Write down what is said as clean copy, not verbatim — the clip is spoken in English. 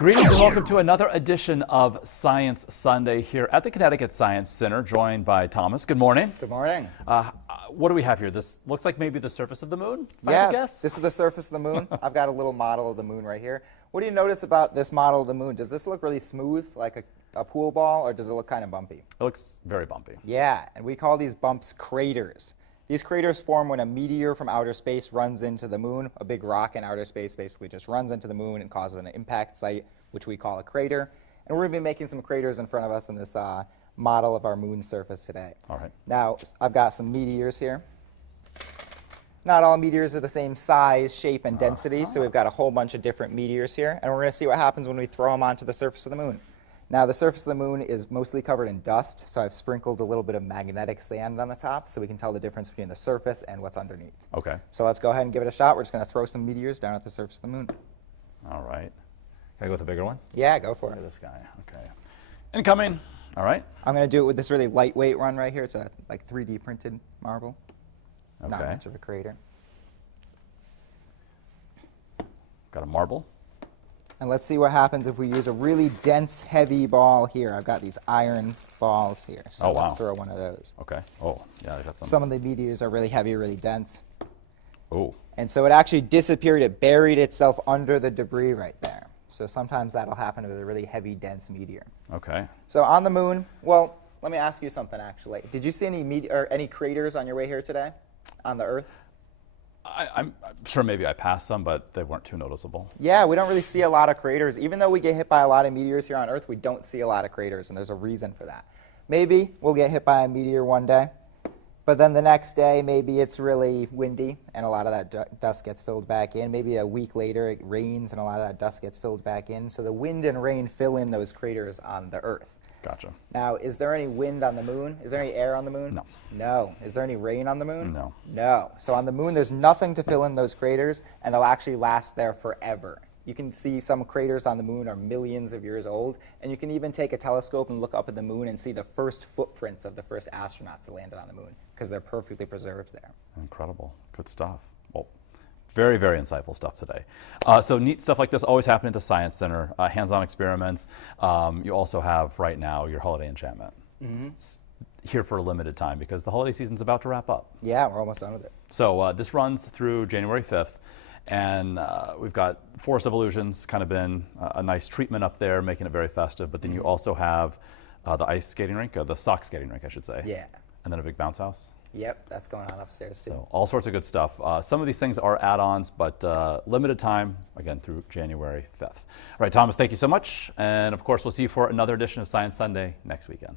Greetings and welcome to another edition of Science Sunday here at the Connecticut Science Center, joined by Thomas. Good morning. Good morning. What do we have here? This looks like maybe the surface of the moon, if I Yeah, could guess? this is the surface of the moon. I've got a little model of the moon right here. What do you notice about this model of the moon? Does this look really smooth, like a pool ball, or does it look kind of bumpy? It looks very bumpy. Yeah, and we call these bumps craters. These craters form when a meteor from outer space runs into the moon. A big rock in outer space basically just runs into the moon and causes an impact site, which we call a crater. And we're going to be making some craters in front of us in this model of our moon surface today. All right. Now, I've got some meteors here. Not all meteors are the same size, shape, and density, so we've got a whole bunch of different meteors here, and we're going to see what happens when we throw them onto the surface of the moon. Now, the surface of the moon is mostly covered in dust, so I've sprinkled a little bit of magnetic sand on the top so we can tell the difference between the surface and what's underneath. Okay. So let's go ahead and give it a shot. We're just going to throw some meteors down at the surface of the moon. All right. Can I go with a bigger one? Yeah, go for Look it. at this guy. Okay. Incoming. All right. I'm going to do it with this really lightweight one right here. It's a like 3D printed marble. Okay. Not much of a crater. Got a marble. And let's see what happens if we use a really dense, heavy ball here. I've got these iron balls here, so Oh, wow. let's throw one of those. Okay. Oh, yeah, I got some. Some of the meteors are really heavy, really dense. Oh. And so it actually disappeared. It buried itself under the debris right there. So sometimes that'll happen with a really heavy, dense meteor. Okay. So on the moon, well, let me ask you something actually. Did you see any craters on your way here today on the Earth? I'm sure maybe I passed some, but they weren't too noticeable. Yeah, we don't really see a lot of craters. Even though we get hit by a lot of meteors here on Earth, we don't see a lot of craters, and there's a reason for that. Maybe we'll get hit by a meteor one day, but then the next day, maybe it's really windy, and a lot of that dust gets filled back in. Maybe a week later, it rains, and a lot of that dust gets filled back in. So the wind and rain fill in those craters on the Earth. Gotcha. Now, is there any wind on the moon? Is there any air on the moon? No. No. Is there any rain on the moon? No. No. So on the moon, there's nothing to fill in those craters, and they'll actually last there forever. You can see some craters on the moon are millions of years old, and you can even take a telescope and look up at the moon and see the first footprints of the first astronauts that landed on the moon, because they're perfectly preserved there. Incredible. Good stuff. Well, very, very insightful stuff today. So neat stuff like this always happen at the Science Center, hands-on experiments. You also have right now your holiday enchantment. It's here for a limited time because the holiday season's about to wrap up. Yeah, we're almost done with it. So this runs through January 5th. And we've got Forest of Illusions, kind of been a nice treatment up there, making it very festive. But then you also have the ice skating rink, the sock skating rink, I should say. Yeah. And then a big bounce house. Yep, that's going on upstairs too. So all sorts of good stuff. Some of these things are add-ons, but limited time, again, through January 5th. All right, Thomas, thank you so much. And of course, we'll see you for another edition of Science Sunday next weekend.